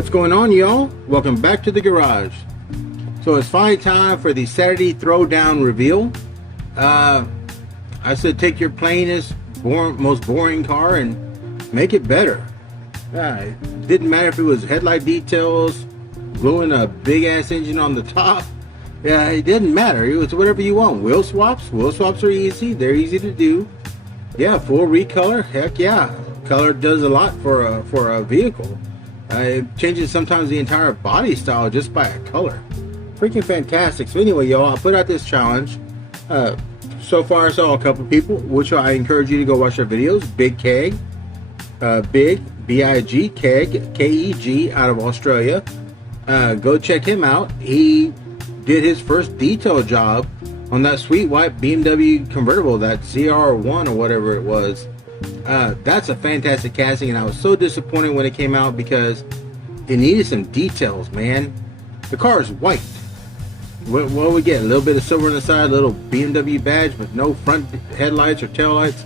What's going on, y'all? Welcome back to the garage. So it's finally time for the Saturday Throwdown reveal. I said take your plainest, most boring car and make it better. It didn't matter if it was headlight details, gluing a big ass engine on the top. It didn't matter. It was whatever you want. Wheel swaps are easy. They're easy to do. Full recolor. Heck yeah. Color does a lot for a vehicle. It changes sometimes the entire body style just by a color. Freaking fantastic. So anyway, y'all, I put out this challenge. So far I saw a couple people, which I encourage you to go watch their videos. Big Keg, B-I-G, Keg, K-E-G, out of Australia. Go check him out. He did his first detail job on that sweet white BMW convertible, that ZR1 or whatever it was. That's a fantastic casting, and I was so disappointed when it came out because it needed some details, man. The car is white. What we get? A little bit of silver on the side, a little BMW badge with no front headlights or tail lights.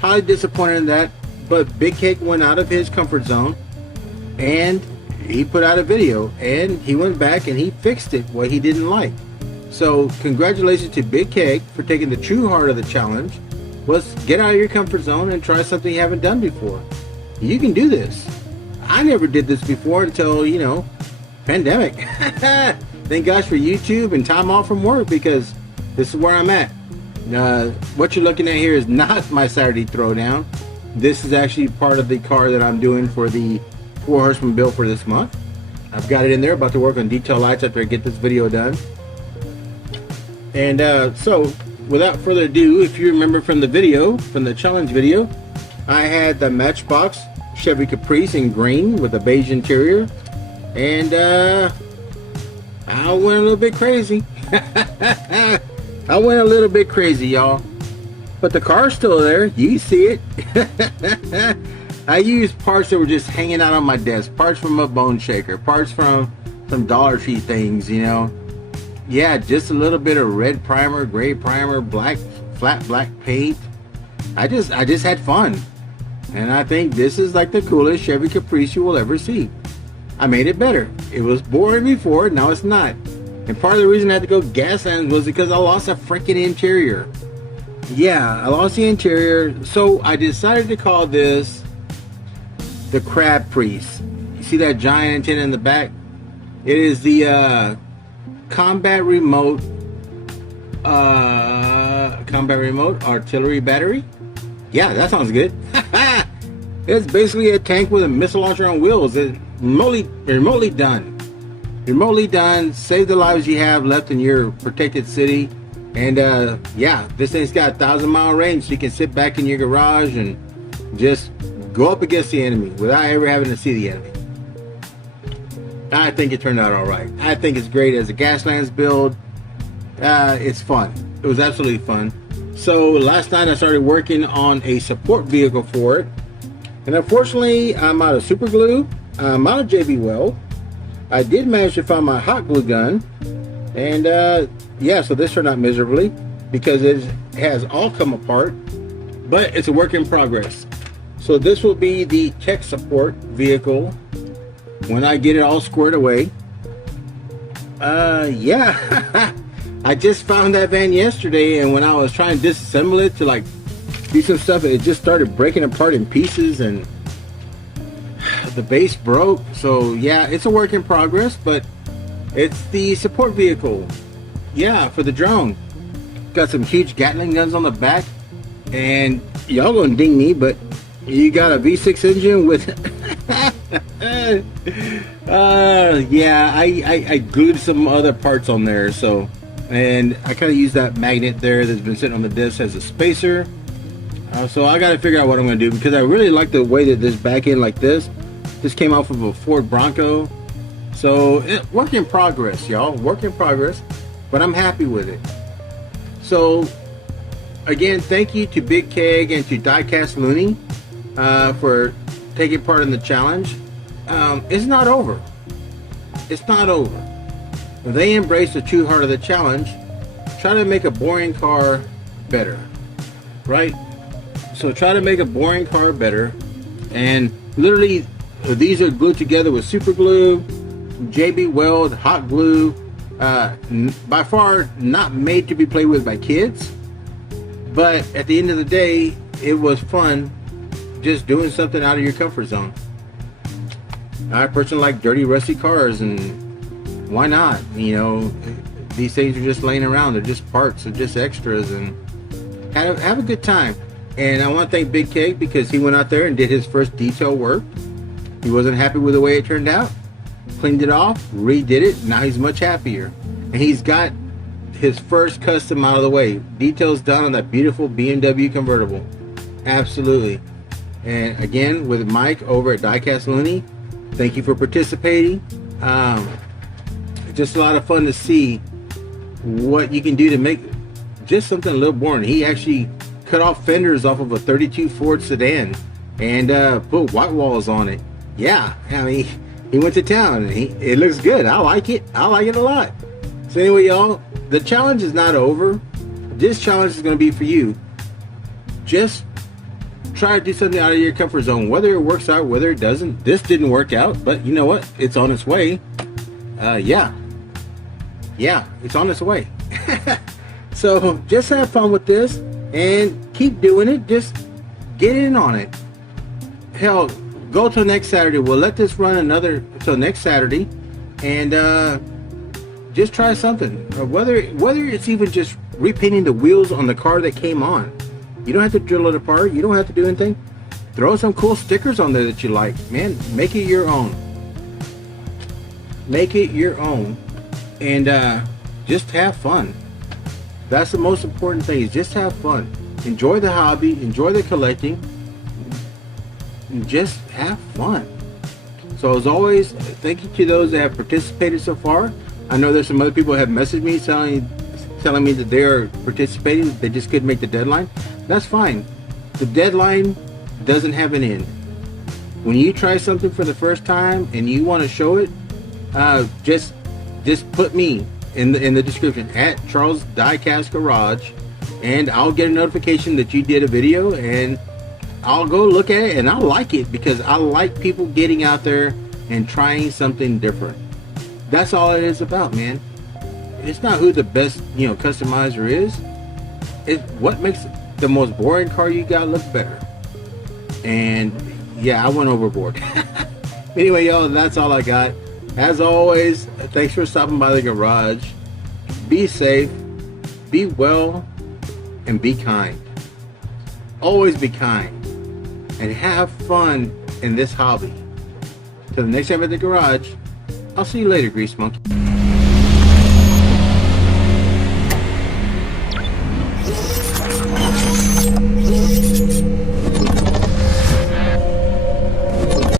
Highly disappointed in that, but Big Cake went out of his comfort zone and he put out a video, and he went back and he fixed it, what he didn't like. So congratulations to Big Cake for taking the true heart of the challenge. Was get out of your comfort zone and try something you haven't done before. You can do this. I never did this before until, pandemic. Thank gosh for YouTube and time off from work, because this is where I'm at. What you're looking at here is not my Saturday Throwdown. This is actually part of the car that I'm doing for the 4 horseman build for this month. I've got it in there, about to work on detail lights after I get this video done. And so without further ado, if you remember from the challenge video, I had the Matchbox Chevy Caprice in green with a beige interior, and I went a little bit crazy. I went a little bit crazy, y'all, but the car's still there. You see it. I used parts that were just hanging out on my desk, parts from a bone shaker, parts from some Dollar Tree things, just a little bit of red primer, gray primer, flat black paint. I just had fun, and I think this is like the coolest Chevy Caprice you will ever see. I made it better. It was boring before, now it's not. And part of the reason I had to go gasland was because I lost a freaking interior. I lost the interior, so I decided to call this the Crab Priest. You see that giant antenna in the back? It is the combat remote artillery battery. That sounds good. It's basically a tank with a missile launcher on wheels. It's remotely done. Save the lives you have left in your protected city. And this thing's got 1,000-mile range, so you can sit back in your garage and just go up against the enemy without ever having to see the enemy. I think it turned out all right. I think it's great as a Gaslands build. It's fun. It was absolutely fun. So last night I started working on a support vehicle for it, and unfortunately I'm out of super glue. I'm out of JB Weld. I did manage to find my hot glue gun, and so this turned out miserably because it has all come apart, but it's a work in progress. So this will be the tech support vehicle when I get it all squared away. I just found that van yesterday, and when I was trying to disassemble it to do some stuff, it just started breaking apart in pieces, and the base broke. So it's a work in progress, but it's the support vehicle for the drone. Got some huge Gatling guns on the back, and y'all gonna ding me, but you got a V6 engine with I glued some other parts on there, and I kind of used that magnet there that's been sitting on the disc as a spacer. So I got to figure out what I'm going to do, because I really like the way that this back end this came off of a Ford Bronco. So work in progress, y'all, work in progress, but I'm happy with it. So again, thank you to Big Keg and to Diecast Looney for taking part in the challenge. It's not over. It's not over. They embrace the true heart of the challenge. Try to make a boring car better, right? So try to make a boring car better, and literally These are glued together with super glue, JB Weld, hot glue. By far not made to be played with by kids, but at the end of the day, it was fun just doing something out of your comfort zone. I personally like dirty, rusty cars, and why not? You know, these things are just laying around. They're just parts. They're just extras, and have a good time. And I want to thank Big K because he went out there and did his first detail work. He wasn't happy with the way it turned out. Cleaned it off, redid it. Now he's much happier. And he's got his first custom out of the way. Details done on that beautiful BMW convertible. Absolutely. And again, with Mike over at Diecast Looney, thank you for participating. Just a lot of fun to see what you can do to make just something a little boring. He actually cut off fenders off of a 32 Ford sedan and put white walls on it. Yeah, I mean, he went to town and it looks good. I like it. I like it a lot. So anyway, y'all, the challenge is not over. This challenge is going to be for you. Just try to do something out of your comfort zone, whether it works out, whether it doesn't. This didn't work out, but you know what? It's on its way. Yeah, it's on its way. So just have fun with this and keep doing it. Just get in on it. Hell, go till next Saturday. We'll let this run till next Saturday, and just try something. Whether it's even just repainting the wheels on the car that came on. You don't have to drill it apart. You don't have to do anything. Throw some cool stickers on there that you like. Man, make it your own. Make it your own. And just have fun. That's the most important thing, is just have fun. Enjoy the hobby. Enjoy the collecting. And just have fun. So as always, thank you to those that have participated so far. I know there's some other people who have messaged me telling me that they are participating. They just couldn't make the deadline. That's fine. The deadline doesn't have an end. When you try something for the first time and you want to show it, just put me in the description at Charles Diecast Garage, and I'll get a notification that you did a video, and I'll go look at it, and I'll like it because I like people getting out there and trying something different. That's all it is about, man. It's not who the best, customizer is. It's what makes the most boring car you got look better. And yeah, I went overboard. Anyway, y'all, that's all I got. As always, thanks for stopping by the garage. Be safe, be well, and be kind. Always be kind. And have fun in this hobby. Till the next time at the garage, I'll see you later, Grease Monkey.